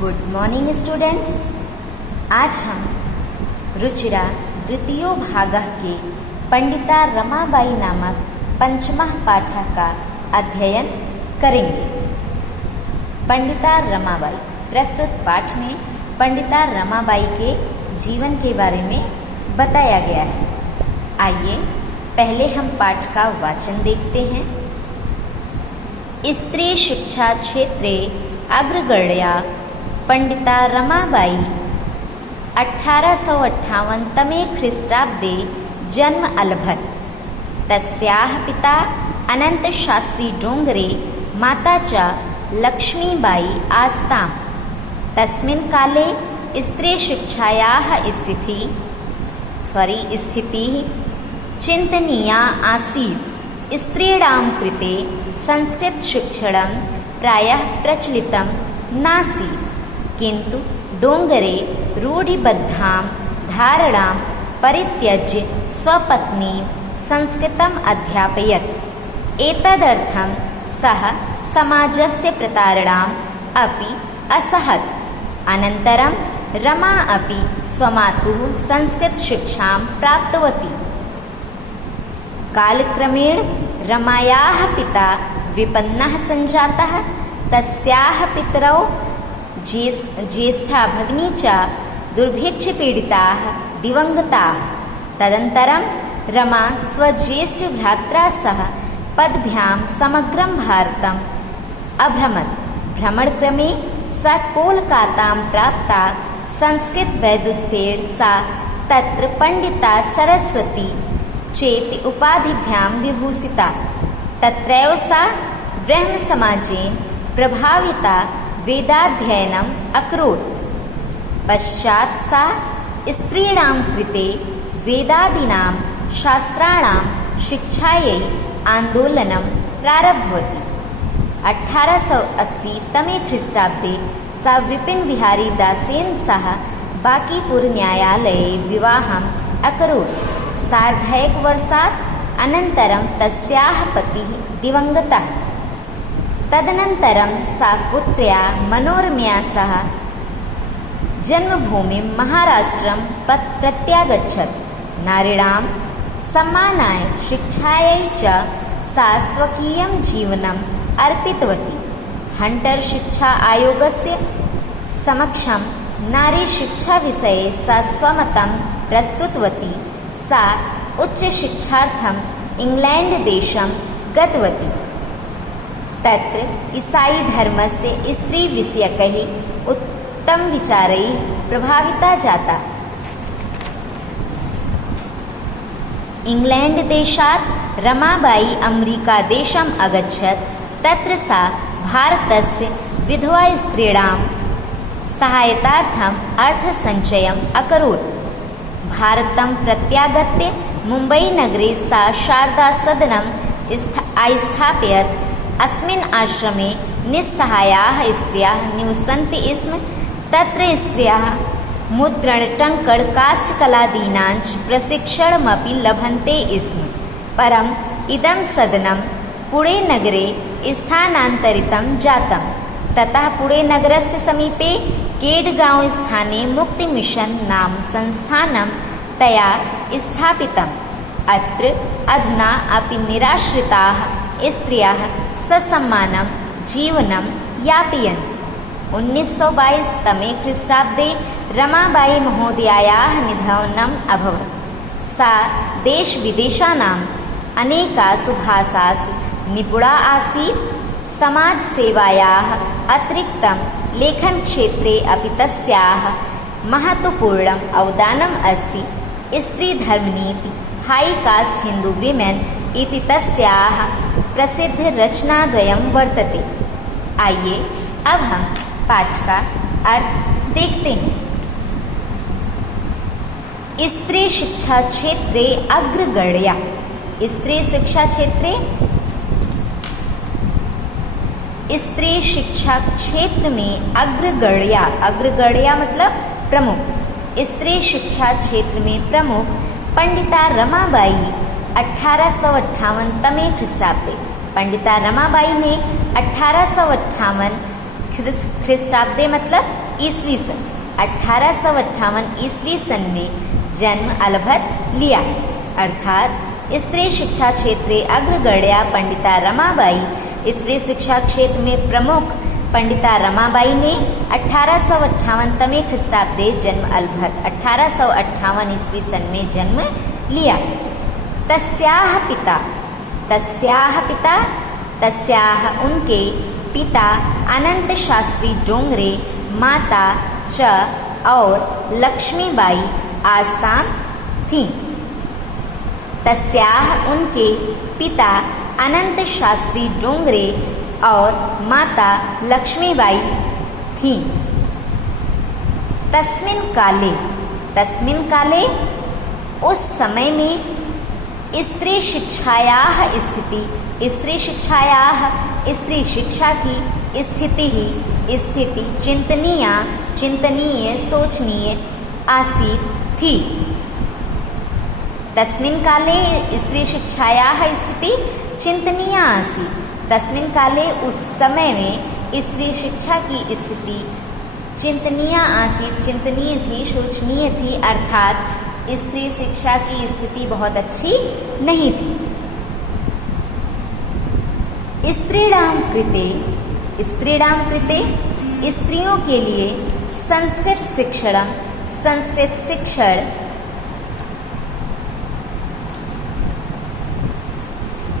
Good morning students. आज हम रुचिरा द्वितीय भागः के पंडिता रमाबाई नामक पंचमः पाठः का अध्ययन करेंगे। पंडिता रमाबाई प्रस्तुत पाठ में पंडिता रमाबाई के जीवन के बारे में बताया गया है। आइए पहले हम पाठ का वाचन देखते हैं। स्त्री शिक्षा क्षेत्रे अग्रगण्या पंडिता रमाबाई 1858 तमे ख्रीष्टाब्दे जन्म अलभत। तस्याः पिता अनन्तशास्त्री डोंगरे, माता च लक्ष्मीबाई आस्ताम्। तस्मिन् काले स्त्रीशिक्षायाः स्थितिः चिन्तनीया आसीत्। स्त्रीणां कृते संस्कृतशिक्षणं प्रायः प्रचलितं नासीत्, किन्तु डोंगरे रूढिबद्धां धारणां परित्यज्य स्वपत्नीं संस्कृतम् अध्यापयत्। एतदर्थं सः समाजस्य प्रतारणाम् अपि असहत्। अनन्तरं रमा अपि स्वमातुः संस्कृतशिक्षां प्राप्तवती। कालक्रमेण रमायाः पिता विपन्नः सञ्जातः। तस्याः पितरौ ज्येष्ठा भगिनी च दुर्भिक्षपीडिताः दिवङ्गताः। तदनन्तरं रमा स्वज्येष्ठभ्रात्रा सह पद्भ्यां समग्रं भारतम् अभ्रमत्। भ्रमणक्रमे सा कोलकातां प्राप्ता। संस्कृतवैदुष्येण सा तत्र पंडिता सरस्वती चेति उपाधिभ्यां विभूषिता। तत्रैव सा ब्रह्मसमाजेन प्रभाविता वेदाध्ययनम् अकरोत्। पश्चात् सा स्त्रीणां कृते वेदादीनां शास्त्राणां शिक्षायै आन्दोलनं प्रारब्धवती। 1880 तमे ख्रीष्टाब्दे सा विपिन बिहारी दासेन सह बांकीपुर न्यायालये विवाहम् अकरोत्। सार्धैकवर्षात् अनन्तरं तस्याः पतिः दिवङ्गतः। तदनन्तरं सा पुत्र्या मनोरमया सह जन्मभूमिं महाराष्ट्रं प्रत्यागच्छत्। नारीणां सम्मानाय शिक्षायै च सा स्वकीयं जीवनम् अर्पितवती। हण्टर शिक्षा आयोगस्य समक्षं नारीशिक्षाविषये सा स्वमतं प्रस्तुतवती। सा उच्चशिक्षार्थम् इङ्ग्लेण्ड्देशं गतवती। तत्र ईसाईधर्मस्य स्त्रीविषयकैः उत्तमविचारैः प्रभाविता जाता। इङ्ग्लेण्ड्देशात् रमाबाई अमेरिकादेशम् अगच्छत्। तत्र सा भारतस्य विधवास्त्रीणां सहायतार्थम् अर्थसञ्चयम् अकरोत्। भारतं प्रत्यागत्य मुम्बईनगरे सा शारदासदनम् स्थापयत्। अस्मिन् आश्रमे निस्सहायाः स्त्रियः निवसन्ति स्म। तत्र स्त्रियः मुद्रणटङ्कण काष्ठकलादीनां च प्रशिक्षणमपि लभन्ते स्म। परम् इदं सदनं पुणेनगरे स्थानान्तरितं जातम्। ततः पुणेनगरस्य समीपे केडगांव स्थाने मुक्तिमिशन् नाम संस्थानं तया स्थापितम्। अत्र अधुना अपि निराश्रिताः स्त्रियः ससम्मानं जीवनं यापयन्ति। 1922 तमे ख्रीष्टाब्दे रमाबाई महोदयायाः निधनम् अभवत्। सा देशविदेशानाम् अनेकासु भाषासु निपुणा आसीत्। समाजसेवायाः अतिरिक्तं लेखनक्षेत्रे अपि तस्याः महत्वपूर्णम् अवदानम् अस्ति। स्त्रीधर्मनीति, हाई कास्ट हिंदू विमेन इति तस्याः प्रसिद्धरचनाद्वयं वर्तते। आइए अब हम पाठ का अर्थ देखते हैं। स्त्री शिक्षा क्षेत्रे अग्रगण्या। स्त्री शिक्षा क्षेत्रे स्त्री शिक्षा क्षेत्र में अग्रगण्या, अग्रगण्या मतलब प्रमुख। स्त्री शिक्षा क्षेत्र में प्रमुख पंडिता रमाबाई 1858 तमे ख्रीष्टाब्दे। पंडिता रमाबाई ने 1858 ख्रीष्टाब्दे मतलब ईस्वी सन 1858 ईस्वी सन में जन्म अलभत लिया। अर्थात स्त्री शिक्षा क्षेत्रे अग्रगण्या पंडिता रमाबाई स्त्री शिक्षा क्षेत्र में प्रमुख पंडिता रमाबाई ने 1858 ख्रीष्टाब्दे जन्म अलभत 1858 ईस्वी सन में जन्म लिया। तस्याह पिता उनके पिता अनंत शास्त्री डोंगरे, माता च और लक्ष्मीबाई आस्ताम थीं। तस्याह उनके पिता अनंत शास्त्री डोंगरे और माता लक्ष्मीबाई थीं। तस्मिन् काले उस समय में स्त्री शिक्षायाः स्त्री शिक्षा की स्थिति चिंतनीय सोचनीय आसीत् थी। तस्मिन् काले स्त्री शिक्षायाः स्थिति चिंतनीय आसीत्। तस्मिन् काले उस समय में स्त्री शिक्षा की स्थिति चिंतनीय आसीत्, चिंतनीय थी, सोचनीय थी, अर्थात स्त्री शिक्षा की स्थिति बहुत अच्छी नहीं थी। स्त्रीणां कृते स्त्रियों के लिए संस्कृत शिक्षण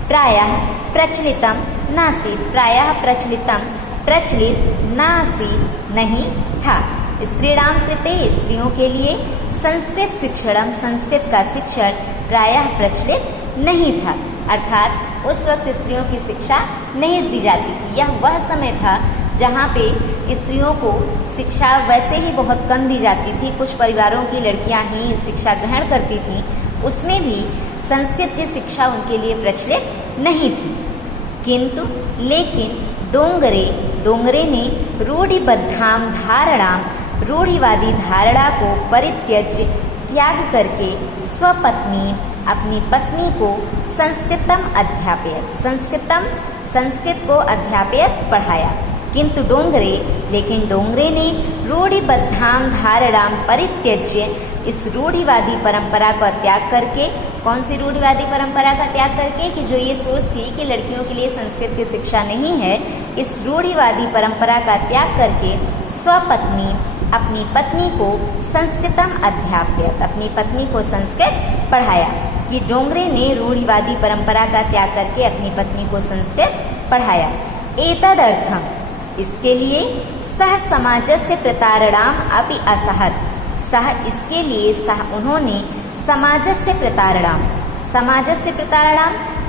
प्रायः प्रचलित नासीत् नहीं था। स्त्रीणां कृते स्त्रियों के लिए संस्कृत का शिक्षण प्रायः प्रचलित नहीं था, अर्थात उस वक्त स्त्रियों की शिक्षा नहीं दी जाती थी। यह वह समय था जहाँ पे स्त्रियों को शिक्षा वैसे ही बहुत कम दी जाती थी। कुछ परिवारों की लड़कियाँ ही शिक्षा ग्रहण करती थीं, उसमें भी संस्कृत की शिक्षा उनके लिए प्रचलित नहीं थी। किंतु लेकिन डोंगरे ने रूढ़िवादी धारणा को परित्यज्य त्याग करके अपनी पत्नी को संस्कृत को अध्यापयत पढ़ाया। किंतु डोंगरे ने रूढ़िबद्धां धारणां परित्यज्य इस रूढ़िवादी परंपरा का त्याग करके, कौन सी रूढ़िवादी परंपरा का त्याग करके, कि जो ये सोच थी कि लड़कियों के लिए संस्कृत की शिक्षा नहीं है, इस रूढ़िवादी परंपरा का त्याग करके अपनी पत्नी को संस्कृतम अध्यापयत, अपनी पत्नी को संस्कृत पढ़ाया। कि डोंगरे ने रूढ़िवादी परंपरा का त्याग करके अपनी पत्नी को संस्कृत पढ़ाया। एतदर्थम, इसके लिए सह समाजस्य प्रतारणाम अपि असहत, इसके लिए उन्होंने समाजस्य प्रतारणाम,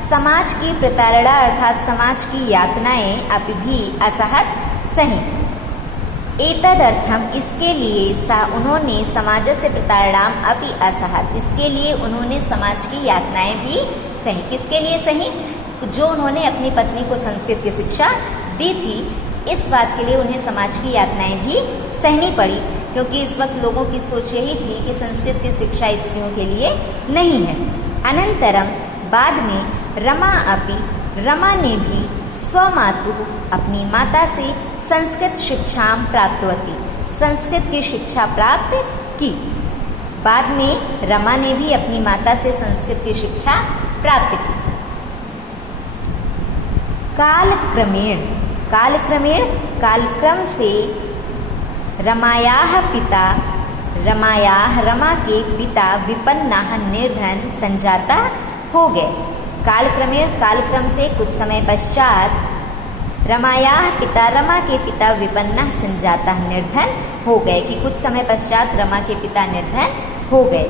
समाज की प्रताड़ना अर्थात समाज की यातनाएं अपि भी असहत सही। एतदर्थम, इसके लिए उन्होंने समाजस्य प्रताड़नाम अपि असहत, इसके लिए उन्होंने समाज की यातनाएं भी सही। किसके लिए सही? जो उन्होंने अपनी पत्नी को संस्कृत की शिक्षा दी थी, इस बात के लिए उन्हें समाज की यातनाएं भी सहनी पड़ी, क्योंकि इस वक्त लोगों की सोच यही थी कि संस्कृत की शिक्षा स्त्रियों के लिए नहीं है। अनंतरम, बाद में रमा ने भी स्वमातु, अपनी माता से संस्कृत शिक्षां प्राप्तवती, संस्कृत की शिक्षा प्राप्त की। बाद में रमा ने भी अपनी माता से संस्कृत की शिक्षा प्राप्त की। कालक्रम से रमा के पिता विपन्नाः निर्धन संजाता हो गए। कालक्रम से कुछ समय पश्चात रमा के पिता विपन्नाः संजाता निर्धन हो गए, कि कुछ समय पश्चात रमा के पिता निर्धन हो गए।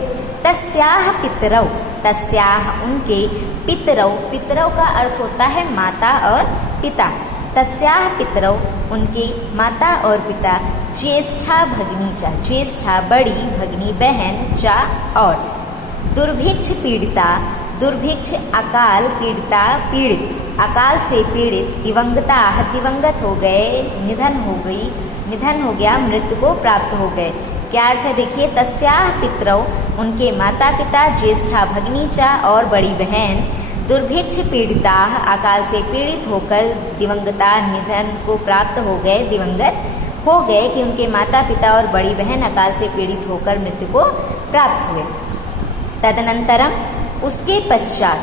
तस्याः उनके पितरौ का अर्थ होता है माता और पिता। तस्याः पितरौ उनके माता और पिता ज्येष्ठा भगिनी चा, ज्येष्ठा बड़ी, भगिनी बहन, चा और दुर्भिक्ष अकाल पीड़िता, पीड़ित, अकाल से पीड़ित, दिवंगत हो गए, निधन हो गया, मृत्यु को प्राप्त हो गए। क्या अर्थ है? देखिए, तस्याः पितरौ उनके माता पिता, ज्येष्ठा भगिनी चा और बड़ी बहन, दुर्भिक्ष पीड़िता अकाल से पीड़ित होकर, दिवंगता निधन को प्राप्त हो गए, दिवंगत हो गए कि उनके माता पिता और बड़ी बहन अकाल से पीड़ित होकर मृत्यु को प्राप्त हुए। तदनंतरम उसके पश्चात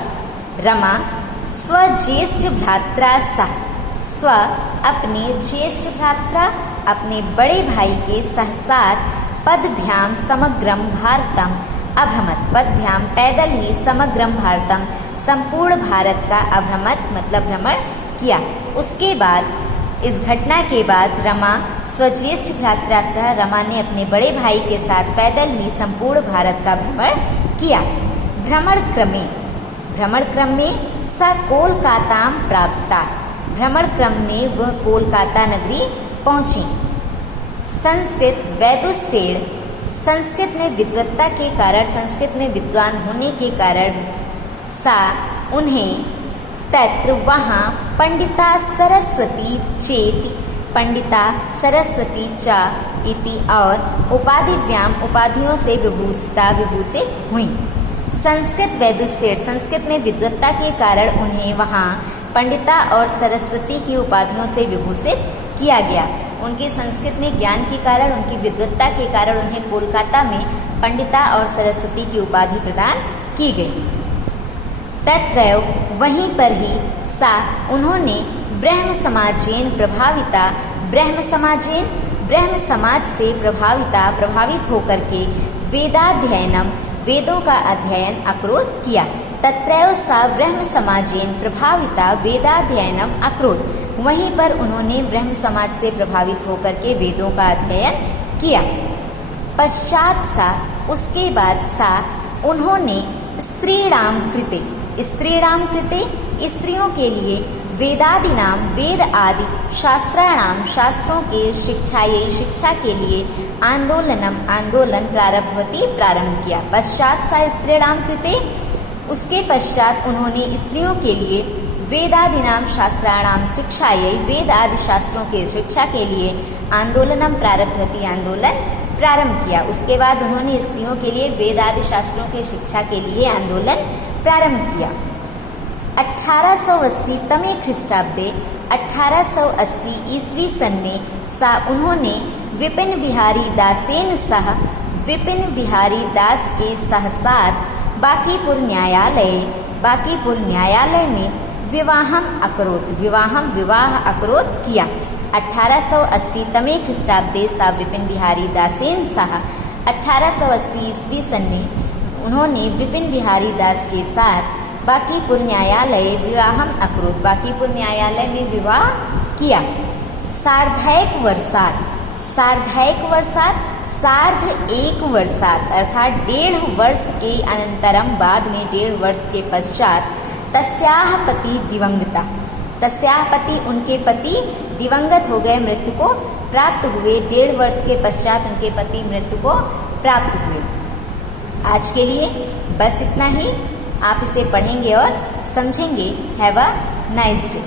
रमा स्वज्येष्ठ भ्रात्रा सह अपने ज्येष्ठ भ्रात्रा अपने बड़े भाई के सहसात पदभ्याम समग्रम भारतम अभ्रमत। पदभ्याम पैदल ही समग्रम भारतम संपूर्ण भारत का अभ्रमत मतलब भ्रमण किया। उसके बाद इस घटना के बाद रमा स्वज्येष्ठ भ्रात्रा सह रमा ने अपने बड़े भाई के साथ पैदल ही संपूर्ण भारत का भ्रमण किया। भ्रमण क्रम में स कोलकाताम प्राप्ता। भ्रमण क्रम में वह कोलकाता नगरी पहुंची। संस्कृत वैदुष्येण संस्कृत में विद्वत्ता के कारण संस्कृत में विद्वान होने के कारण सा उन्हें तत्र वहाँ पंडिता सरस्वती चेति पंडिता सरस्वती चा इति और उपाधिव्याम उपाधियों से विभूषित हुई। संस्कृत वैदुष्येण संस्कृत में विद्वत्ता के कारण उन्हें वहाँ पंडिता और सरस्वती की उपाधियों से विभूषित किया गया। उनके संस्कृत में ज्ञान के कारण उनकी विद्वत्ता के कारण उन्हें कोलकाता में पंडिता और सरस्वती की उपाधि प्रदान की गई। तत्रैव वहीं पर ही सा उन्होंने ब्रह्म समाजेन प्रभाविता ब्रह्म समाज से प्रभावित होकर के वेदाध्ययनम वेदों का अध्ययन अक्रोध किया। तत्रैव सा ब्रह्म समाजेन प्रभाविता वेदाध्ययनम अक्रोध। वहीं पर उन्होंने ब्रह्म समाज से प्रभावित होकर के वेदों का अध्ययन किया। पश्चात सा उसके बाद सा उन्होंने स्त्रीणाम कृते स्त्रियों के लिए वेदादिनाम वेद आदि शास्त्राणाम शास्त्रों के शिक्षा के लिए आंदोलन प्रारंभ किया। पश्चात सा स्त्रीणाम कृते उसके पश्चात उन्होंने स्त्रियों के लिए वेदादिनाम शास्त्राणाम शिक्षायै वेद आदि शास्त्रों के शिक्षा के लिए आंदोलन प्रारंभ किया। उसके बाद उन्होंने स्त्रियों के लिए वेद आदि शास्त्रों के शिक्षा के लिए आंदोलन प्रारंभ किया। 1880 तमे ख्रीष्टाब्दे 1880 ईस्वी सन में सा उन्होंने विपिन बिहारी दासेन सह विपिन बिहारी दास के साथ बांकीपुर न्यायालय में विवाह अकरोध किया। 1880 तमे ख्रीष्टाब्दे सा विपिन बिहारी दासेन सह 1880 ईस्वी सन में उन्होंने विपिन बिहारी दास के साथ बांकीपुर न्यायालय विवाहम अकरोध बांकीपुर न्यायालय में विवाह किया। सार्ध एक वर्षात अर्थात 1.5 वर्ष के अनंतरम बाद में 1.5 वर्ष के पश्चात तस्याह पति उनके पति दिवंगत हो गए मृत्यु को प्राप्त हुए। 1.5 वर्ष के पश्चात उनके पति मृत्यु को प्राप्त हुए। आज के लिए बस इतना ही। आप इसे पढ़ेंगे और समझेंगे। Have a nice day.